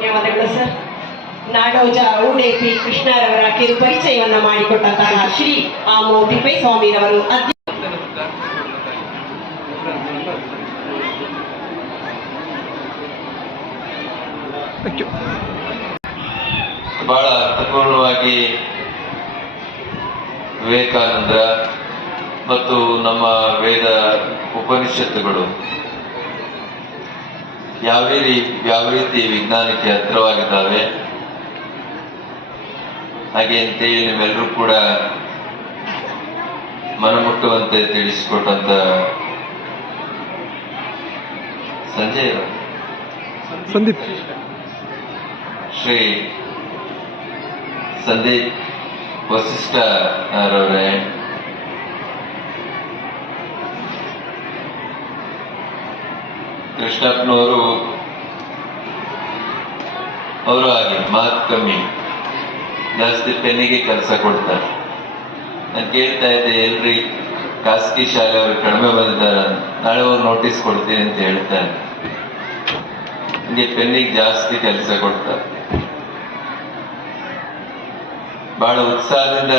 ಧನ್ಯವಾದಗಳು ಸರ್. ನಾಡೋಜ ಉಡೇಪಿ ಕೃಷ್ಣರವರ ಕಿರು ಪರಿಚಯವನ್ನ ಮಾಡಿಕೊಟ್ಟಂತಹ ಶ್ರೀ ಆಮೋ ತಿಪ್ಪೇಸ್ವಾಮಿರವರು ಬಹಳ ಅರ್ಥಪೂರ್ಣವಾಗಿ ವಿವೇಕಾನಂದ ಮತ್ತು ನಮ್ಮ ವೇದ ಉಪನಿಷತ್ತುಗಳು ಯಾವ ರೀತಿ ವಿಜ್ಞಾನಕ್ಕೆ ಹತ್ತಿರವಾಗಿದ್ದಾವೆ ಹಾಗೆ ಅಂತೇಳಿ ನಿಮ್ಮೆಲ್ಲರೂ ಕೂಡ ಮನಮುಟ್ಟುವಂತೆ ತಿಳಿಸಿಕೊಟ್ಟಂತ ಸಂದೀಪ್ ಶ್ರೀ ಸಂದೀಪ್ ವಸಿಷ್ಠ ಅವರವರೇ, ಕೃಷ್ಣಪ್ಪನವರು ಅವರು ಹಾಗೆ ಮಾತು ಕಮ್ಮಿ, ಜಾಸ್ತಿ ಪೆನ್ನಿಗೆ ಕೆಲಸ ಕೊಡ್ತಾರೆ. ನಾನು ಕೇಳ್ತಾ ಇದ್ದೆ, ಎಲ್ರಿ ಖಾಸಗಿ ಶಾಲೆ ಅವರು ಕಡಿಮೆ ಬಂದಿದ್ದಾರೆ, ನಾಳೆ ಅವ್ರು ನೋಟಿಸ್ ಕೊಡ್ತೀನಿ ಅಂತ ಹೇಳ್ತಾರೆ. ಹಂಗೆ ಪೆನ್ನಿಗೆ ಜಾಸ್ತಿ ಕೆಲಸ ಕೊಡ್ತಾರೆ. ಬಹಳ ಉತ್ಸಾಹದಿಂದ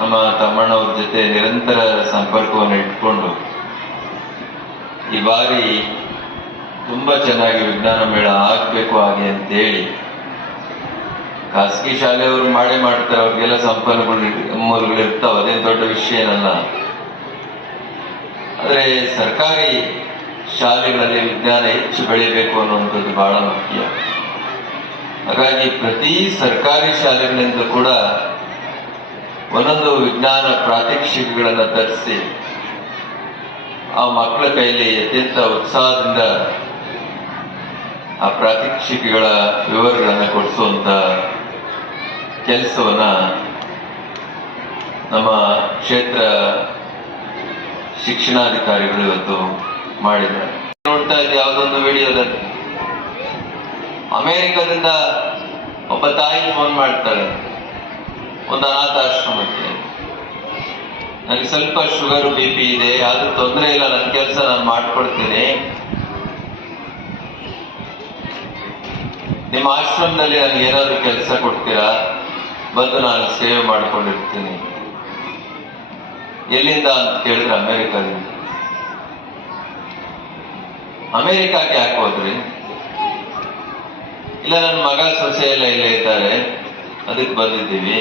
ನಮ್ಮ ತಮ್ಮಣ್ಣವ್ರ ಜೊತೆ ನಿರಂತರ ಸಂಪರ್ಕವನ್ನು ಇಟ್ಕೊಂಡು ಈ ಬಾರಿ ತುಂಬಾ ಚೆನ್ನಾಗಿ ವಿಜ್ಞಾನ ಮೇಳ ಆಗ್ಬೇಕು ಹಾಗೆ ಅಂತೇಳಿ ಖಾಸಗಿ ಶಾಲೆಯವರು ಮಾಡೇ ಮಾಡ್ತಾರೆ, ಅವ್ರಿಗೆಲ್ಲ ಸಂಪನ್ಮೂಲಗಳು ಇರ್ತಾವ, ಅದೇನು ದೊಡ್ಡ ವಿಷಯ ಏನಲ್ಲ. ಆದ್ರೆ ಸರ್ಕಾರಿ ಶಾಲೆಗಳಲ್ಲಿ ವಿಜ್ಞಾನ ಹೆಚ್ಚು ಬೆಳಿಬೇಕು ಅನ್ನುವಂಥದ್ದು ಬಹಳ ಮುಖ್ಯ. ಹಾಗಾಗಿ ಪ್ರತಿ ಸರ್ಕಾರಿ ಶಾಲೆಗಳಿಂದ ಕೂಡ ಒಂದೊಂದು ವಿಜ್ಞಾನ ಪ್ರಾತ್ಯಕ್ಷಿಕೆಗಳನ್ನು ತರಿಸಿ ಆ ಮಕ್ಕಳ ಕೈಯಲ್ಲಿ ಅತ್ಯಂತ ಉತ್ಸಾಹದಿಂದ ಆ ಪ್ರಾತ್ಯಕ್ಷಿಕೆಗಳ ವಿವರಗಳನ್ನು ಕೊಡಿಸುವಂತ ಕೆಲಸವನ್ನ ನಮ್ಮ ಕ್ಷೇತ್ರ ಶಿಕ್ಷಣಾಧಿಕಾರಿಗಳು ಇವತ್ತು ಮಾಡಿದ್ದಾರೆ. ನೋಡ್ತಾ ಇದ್ದೆ ಯಾವುದೊಂದು ವಿಡಿಯೋದಲ್ಲಿ ಅಮೆರಿಕದಿಂದ ಒಬ್ಬ ತಾಯಿ ಫೋನ್ ಮಾಡ್ತಾಳೆ ಒಂದು ಅನಾಥಾಶ್ರಮಕ್ಕೆ, ನನಗೆ ಸ್ವಲ್ಪ ಶುಗರ್ BP ಇದೆ, ಆದ್ರೂ ತೊಂದರೆ ಇಲ್ಲ, ನನ್ನ ಕೆಲಸ ನಾನು ಮಾಡ್ಕೊಡ್ತೀನಿ, ನಿಮ್ಮ ಆಶ್ರಮದಲ್ಲಿ ನನಗೆ ಏನಾದ್ರು ಕೆಲಸ ಕೊಡ್ತೀರಾ, ಬಂದು ನಾನು ಸೇವೆ ಮಾಡ್ಕೊಂಡಿರ್ತೀನಿ. ಎಲ್ಲಿಂದ ಅಂತ ಕೇಳಿದ್ರೆ ಅಮೆರಿಕದಿಂದ. ಅಮೆರಿಕಕ್ಕೆ ಯಾಕೆ ಹೋದ್ರಿ? ಇಲ್ಲ, ನನ್ನ ಮಗ ಸೊಸೆ ಎಲ್ಲ ಇಲ್ಲೇ ಇದ್ದಾರೆ, ಅದಕ್ಕೆ ಬಂದಿದ್ದೀವಿ.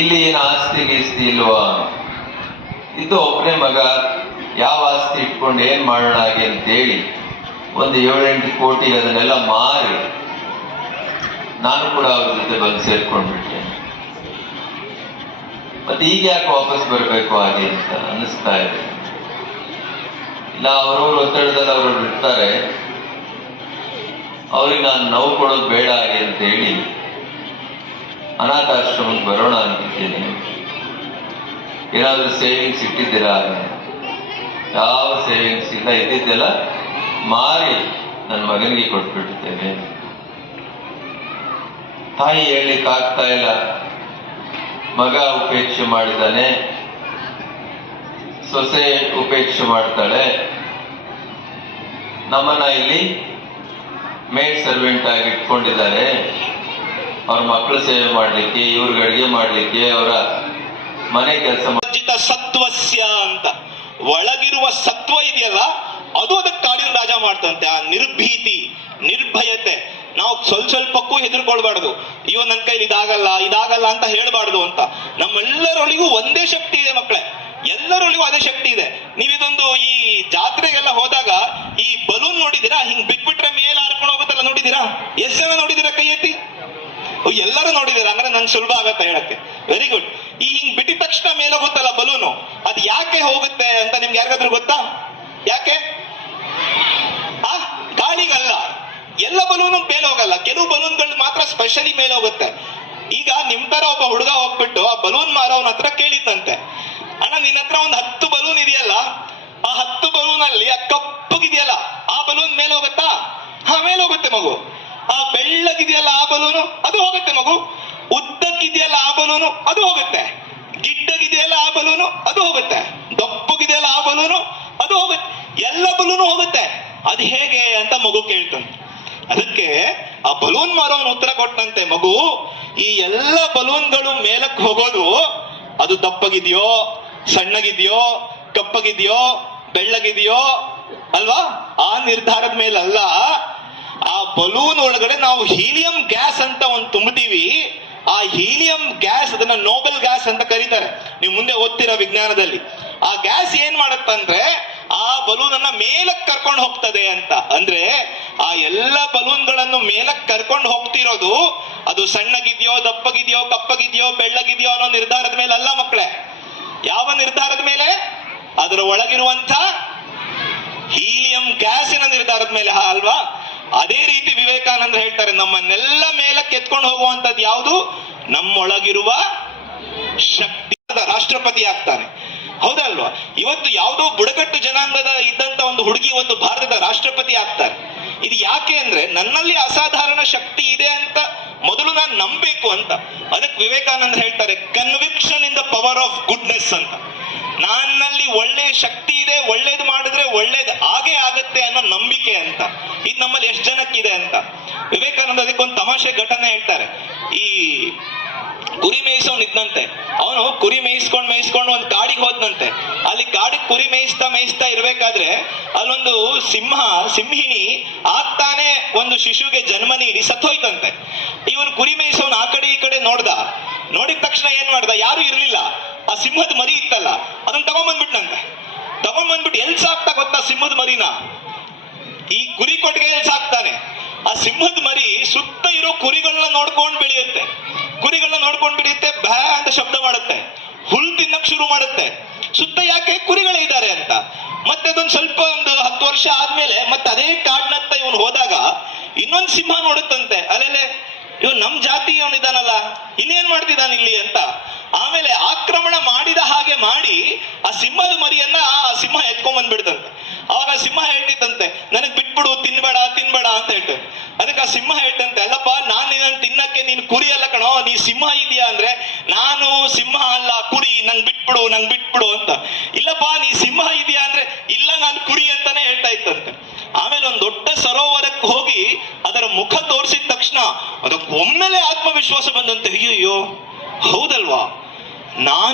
ಇಲ್ಲಿ ಏನು ಆಸ್ತಿ ಗೀಸ್ತಿ ಇಲ್ವಾ? ಇದು ಒಬ್ಬನೇ ಮಗ, ಯಾವ ಆಸ್ತಿ ಇಟ್ಕೊಂಡು ಏನ್ ಮಾಡೋಣ ಹಾಗೆ ಅಂತೇಳಿ ಒಂದು 7-8 ಕೋಟಿ ಅದನ್ನೆಲ್ಲ ಮಾರಿ ನಾನು ಕೂಡ ಅವ್ರ ಜೊತೆ ಬಂದು ಸೇರ್ಕೊಂಡ್ಬಿಟ್ಟೆ. ಮತ್ತೆ ಈಗ ಯಾಕೆ ವಾಪಸ್ ಬರಬೇಕು ಹಾಗೆ ಅಂತ ಅನ್ನಿಸ್ತಾ ಇದೆ. ಇಲ್ಲ, ಅವ್ರವ್ರ ಒತ್ತಡದಲ್ಲಿ ಅವರು ಇರ್ತಾರೆ, ಅವ್ರಿಗೆ ನಾನು ನೋವು ಕೊಡೋದು ಬೇಡ ಹಾಗೆ ಅಂತ ಹೇಳಿ ಅನಾಥಾಶ್ರಮಕ್ಕೆ ಬರೋಣ ಅಂತಿದ್ದೀನಿ. ಏನಾದ್ರೂ ಸೇವಿಂಗ್ಸ್ ಇಟ್ಟಿದ್ದೀರಾ? ಯಾವ ಸೇವಿಂಗ್ಸ್ ಇಲ್ಲ, ಇದ್ದಿದ್ದೆಲ್ಲ ಮಾರಿ ನನ್ನ ಮಗನಿಗೆ ಕೊಟ್ಬಿಟ್ಟಿದ್ದೇನೆ. ತಾಯಿ ಹೇಳಲಿಕ್ಕೆ ಆಗ್ತಾ ಇಲ್ಲ, ಮಗ ಉಪೇಕ್ಷೆ ಮಾಡಿದ್ದಾನೆ, ಸೊಸೆ ಉಪೇಕ್ಷೆ ಮಾಡ್ತಾಳೆ, ನಮ್ಮನ್ನ ಇಲ್ಲಿ ಮೇಡ್ ಸರ್ವೆಂಟ್ ಆಗಿ ಇಟ್ಕೊಂಡಿದ್ದಾರೆ, ಅವ್ರ ಮಕ್ಕಳು ಸೇವೆ ಮಾಡ್ಲಿಕ್ಕೆ, ಇವ್ರಿಗೆ ಅಡಿಗೆ ಮಾಡ್ಲಿಕ್ಕೆ, ಅವರ ಮನೆ ಕೆಲಸ ಸತ್ವಸ್ಯ ಅಂತ ಒಳಗಿರುವ ಸತ್ವ ಇದೆಯಲ್ಲ, ಅದು ಅದಕ್ಕೆ ಕಾಡಿನ ರಾಜ ಮಾಡ್ತಂತೆ. ಆ ನಿರ್ಭೀತಿ, ನಿರ್ಭಯತೆ, ನಾವು ಸ್ವಲ್ಪಕ್ಕೂ ಹೆದರ್ಕೊಳ್ಬಾರ್ದು. ಅಯ್ಯೋ ನನ್ನ ಕೈಲಿ ಇದಾಗಲ್ಲ ಅಂತ ಹೇಳ್ಬಾರ್ದು ಅಂತ. ನಮ್ಮೆಲ್ಲರೊಳಗೂ ಒಂದೇ ಶಕ್ತಿ ಇದೆ ಮಕ್ಕಳೇ, ಎಲ್ಲರೊಳಗೂ ಅದೇ ಶಕ್ತಿ ಇದೆ. ನೀವಿದೊಂದು ಈ ಜಾತ್ರೆಗೆಲ್ಲ ಹೋದಾಗ ಈ ಬಲೂನ್ ನೋಡಿದೀರಾ? ಹಿಂಗ್ ಬಿಟ್ಬಿಟ್ರೆ ಮೇಲೆ ಹಾರ್ಕೊಂಡು ಹೋಗುತ್ತಲ್ಲ, ನೋಡಿದೀರಾ? ಎಷ್ಟು ಜನ ನೋಡಿದೀರಾ? ಕೈ ಎತ್ತಿ. ಎಲ್ಲರೂ ನೋಡಿದೀರಾ? ಅಂದ್ರೆ ನನ್ಗೆ ಸುಲಭ ಆಗತ್ತೆ ಹೇಳಕ್ಕೆ. Very good. ಈ ಹಿಂಗ್ ಬಿಟ್ಟಿದ ತಕ್ಷಣ ಮೇಲೆ ಹೋಗುತ್ತಲ್ಲ ಬಲೂನು, ಅದು ಯಾಕೆ ಹೋಗುತ್ತೆ ಅಂತ ನಿಮ್ಗೆ ಯಾರಿಗಾದ್ರೂ ಗೊತ್ತಾ? ಯಾಕೆ? ಗಾಳಿಗಲ್ಲ, ಎಲ್ಲ ಬಲೂನು ಮೇಲೆ ಹೋಗಲ್ಲ, ಕೆಲವು ಬಲೂನ್ಗಳು ಮಾತ್ರ ಸ್ಪೆಷಲಿ ಮೇಲೆ ಹೋಗುತ್ತೆ. ಈಗ ನಿಮ್ ತರ ಒಬ್ಬ ಹುಡುಗ ಹೋಗ್ಬಿಟ್ಟು ಆ ಬಲೂನ್ ಮಾರೋನ್ ಹತ್ರ ಕೇಳಿದ್ದಂತೆ, ಅಣ್ಣ ನಿನ್ನ ಹತ್ರ ಒಂದು 10 ಬಲೂನ್ ಇದೆಯಲ್ಲ, ಆ 10 ಬಲೂನ್ ಅಲ್ಲಿ ಆ ಕಪ್ಪಗಿದೆಯಲ್ಲ ಆ ಬಲೂನ್ ಮೇಲೆ ಹೋಗುತ್ತಾ? ಹಾ, ಮೇಲೆ ಹೋಗುತ್ತೆ ಮಗು. ಆ ಬೆಳ್ಳಗಿದೆಯಲ್ಲ ಆ ಬಲೂನು, ಅದು ಹೋಗುತ್ತೆ ಮಗು. ಉದ್ದಕ್ಕಿದೆಯಲ್ಲ ಆ ಬಲೂನು, ಅದು ಹೋಗುತ್ತೆ. ಗಿಡ್ಡಗಿದೆಯಲ್ಲ ಆ ಬಲೂನು, ಅದು ಹೋಗುತ್ತೆ. ದಪ್ಪಗಿದೆಯಲ್ಲ ಆ ಬಲೂನು ಅದು ಹೋಗುತ್ತೆ, ಎಲ್ಲ ಬಲೂನು ಹೋಗುತ್ತೆ. ಅದು ಹೇಗೆ ಅಂತ ಮಗು ಕೇಳ್ತಂತೆ. ಅದಕ್ಕೆ ಆ ಬಲೂನ್ ಮಾರೋನು ಉತ್ತರ ಕೊಟ್ಟಂತೆ, ಮಗು, ಈ ಎಲ್ಲ ಬಲೂನ್ಗಳು ಮೇಲಕ್ಕೆ ಹೋಗೋದು ಅದು ದಪ್ಪಗಿದೆಯೋ, ಸಣ್ಣಗಿದೆಯೋ, ಕಪ್ಪಗಿದೆಯೋ, ಬೆಳ್ಳಗಿದೆಯೋ ಅಲ್ವಾ, ಆ ನಿರ್ಧಾರದ ಮೇಲಲ್ಲ. ಆ ಬಲೂನ್ ಒಳಗಡೆ ನಾವು ಹೀಲಿಯಂ ಗ್ಯಾಸ್ ಅಂತ ಒಂದು ತುಂಬ್ತೀವಿ. ಆ ಹೀಲಿಯಂ ಗ್ಯಾಸ್, ಅದನ್ನ ನೋಬೆಲ್ ಗ್ಯಾಸ್ ಅಂತ ಕರೀತಾರೆ, ನೀವು ಮುಂದೆ ಓದ್ತಿರೋ ವಿಜ್ಞಾನದಲ್ಲಿ. ಆ ಗ್ಯಾಸ್ ಏನ್ ಮಾಡತ್ತಂದ್ರೆ ಆ ಬಲೂನ್ ಅನ್ನ ಮೇಲಕ್ಕೆ ಕರ್ಕೊಂಡು ಹೋಗ್ತದೆ ಅಂತ. ಅಂದ್ರೆ ಆ ಎಲ್ಲ ಬಲೂನ್ಗಳನ್ನು ಮೇಲಕ್ಕೆ ಕರ್ಕೊಂಡು ಹೋಗ್ತಿರೋದು ಅದು ಸಣ್ಣಗಿದೆಯೋ, ದಪ್ಪಗಿದೆಯೋ, ಕಪ್ಪಗಿದೆಯೋ, ಬೆಳ್ಳಗಿದೆಯೋ ಅನ್ನೋ ನಿರ್ಧಾರದ ಮೇಲೆ ಅಲ್ಲ ಮಕ್ಕಳೇ. ಯಾವ ನಿರ್ಧಾರದ ಮೇಲೆ? ಅದರ ಒಳಗಿರುವಂತ ಹೀಲಿಯಂ ಗ್ಯಾಸಿನ ನಿರ್ಧಾರದ ಮೇಲೆ ಅಲ್ವಾ. ಅದೇ ರೀತಿ ವಿವೇಕಾನಂದ ಹೇಳ್ತಾರೆ, ನಮ್ಮನ್ನೆಲ್ಲ ಮೇಲಕ್ಕೆ ಎತ್ಕೊಂಡು ಹೋಗುವಂತದ್ದು ಯಾವುದು? ನಮ್ಮೊಳಗಿರುವ ಶಕ್ತಿ. ರಾಷ್ಟ್ರಪತಿ ಆಗ್ತಾನೆ, ಹೌದಲ್ವಾ? ಇವತ್ತು ಯಾವುದೋ ಬುಡಕಟ್ಟು ಜನಾಂಗದ ಇದ್ದಂತ ಒಂದು ಹುಡುಗಿ ಇವತ್ತು ಭಾರತದ ರಾಷ್ಟ್ರಪತಿ ಆಗ್ತಾರೆ. ಇದು ಯಾಕೆ ಅಂದ್ರೆ ನನ್ನಲ್ಲಿ ಅಸಾಧಾರಣ ಶಕ್ತಿ ಇದೆ ಅಂತ ಮೊದಲು ನಾನು ನಂಬಬೇಕು ಅಂತ. ಅದಕ್ಕೆ ವಿವೇಕಾನಂದ ಹೇಳ್ತಾರೆ, conviction in the power of goodness ಅಂತ. ನನ್ನಲ್ಲಿ ಒಳ್ಳೆ ಶಕ್ತಿ ಇದೆ, ಒಳ್ಳೇದು ಮಾಡಿದ್ರೆ ಒಳ್ಳೇದು ಆಗೇ ಆಗತ್ತೆ ಅನ್ನೋ ನಂಬಿಕೆ ಅಂತ. ಇದು ನಮ್ಮಲ್ಲಿ ಎಷ್ಟು ಜನಕ್ಕಿದೆ ಅಂತ. ವಿವೇಕಾನಂದ ಅದಕ್ಕೊಂದು ತಮಾಷೆ ಘಟನೆ ಹೇಳ್ತಾರೆ. ಈ ಕುರಿ ಮೇಯಿಸೋನ್ ಇದ್ನಂತೆ, ಅವನು ಕುರಿ ಮೇಯಿಸ್ಕೊಂಡು ಒಂದು ಕಾಡಿಗೆ ಹೋದ್ನಂತೆ. ಅಲ್ಲಿ ಕಾಡಿಗೆ ಕುರಿ ಮೇಯಿಸ್ತಾ ಇರ್ಬೇಕಾದ್ರೆ ಅಲ್ಲೊಂದು ಸಿಂಹಿಣಿ ಆಗ್ತಾನೆ ಒಂದು ಶಿಶುಗೆ ಜನ್ಮ ನೀಡಿ ಸತ್ತೋಯ್ತಂತೆ. ಇವನು ಕುರಿ ಮೇಯಿಸೋನ್ ಆ ಕಡೆ ಈ ಕಡೆ ನೋಡಿದ ತಕ್ಷಣ ಏನ್ ಮಾಡ್ದ, ಯಾರು ಇರ್ಲಿಲ್ಲ, ಆ ಸಿಂಹದ ಮರಿ ಇತ್ತಲ್ಲ ಅದನ್ನ ತಗೊಂಡ್ಬಂದ್ಬಿಟ್ನಂತೆ. ತಗೊಂಡ್ಬಂದ್ಬಿಟ್ಟು ಎಲ್ಲಿ ಸಾಕ್ತಾ ಗೊತ್ತಾ ಸಿಂಹದ ಮರಿನ? ಈ ಕುರಿ ಕೊಟ್ಟಿಗೆ ಸಾಕ್ತಾನೆ. ಆ ಸಿಂಹದ ಮರಿ ಸುತ್ತ ಇರೋ ಕುರಿಗಳನ್ನ ನೋಡ್ಕೊಂಡು ಬೆಳೆಯುತ್ತೆ, ಬ್ಯಾ ಅಂತ ಶಬ್ದ ಮಾಡುತ್ತೆ, ಹುಲ್ ತಿನ್ನಕ್ ಶುರು ಮಾಡುತ್ತೆ. ಸುತ್ತ ಯಾಕೆ? ಕುರಿಗಳೇ ಇದ್ದಾರೆ ಅಂತ. ಮತ್ತೆ ಅದೊಂದು ಸ್ವಲ್ಪ ಒಂದು 10 ವರ್ಷ ಆದ್ಮೇಲೆ ಮತ್ತೆ ಅದೇ ಕಾಡ್ನತ್ತ ಇವನು ಹೋದಾಗ ಇನ್ನೊಂದು ಸಿಂಹ ನೋಡುತ್ತಂತೆ, ಅಲ್ಲೆಲ್ಲೇ ಇವ್ ನಮ್ ಜಾತಿ ಅವನಿದಾನಲ್ಲ, ಇಲ್ಲಿ ಏನ್ ಮಾಡ್ತಿದ್ದಾನೆ ಇಲ್ಲಿ ಅಂತ. ಆಮೇಲೆ ಆಕ್ರಮಣ ಮಾಡಿದ ಹಾಗೆ ಮಾಡಿ ಆ ಸಿಂಹದ ಮರಿಯನ್ನ ಆ ಸಿಂಹ ಎತ್ಕೊಂಡ್ ಬಂದ್ಬಿಡ್ತಂತೆ. ಅವಾಗ ಆ ಸಿಂಹ ಹೇಳ್ತಿತ್ತಂತೆ, ನನಗ್ ಬಿಟ್ಬಿಡು, ತಿನ್ಬೇಡ ಅಂತ ಹೇಳ್ತೇನೆ. ಅದಕ್ಕೆ ಆ ಸಿಂಹ ಹೇಳ್ತಂತೆ, ಅಲ್ಲಪ್ಪ, ನಾನು ನಿನ್ನ ತಿನ್ನಕ್ಕೆ ನೀನು ಕುರಿ ಅಲ್ಲ ಕಣೋ, ನೀ ಸಿಂಹ ಇದೆಯಾ ಅಂದ್ರೆ, ನಾನು ಸಿಂಹ ಅಲ್ಲ ಕುರಿ, ನಂಗ್ ಬಿಟ್ಬಿಡು ಅಂತ. ಇಲ್ಲಪ್ಪ, ನೀ ಸಿಂಹ ಇದೆಯಾ ಅಂದ್ರೆ, ಇಲ್ಲ ನಾನು ಕುರಿ ಅಂತಾನೆ ಹೇಳ್ತಾ ಇತ್ತಂತೆ. ಆಮೇಲೆ ಒಂದ್ ದೊಡ್ಡ ಸರೋವರಕ್ಕೆ ಹೋಗಿ ಅದರ ಮುಖ ತೋರಿಸಿದ ತಕ್ಷಣ ಅದಕ್ಕೆ ಒಮ್ಮೆಲೆ ಆತ್ಮವಿಶ್ವಾಸ ಬಂದಂತೆ, ಅಯ್ಯೋ ಹೌದಲ್ವಾ, ನಾನು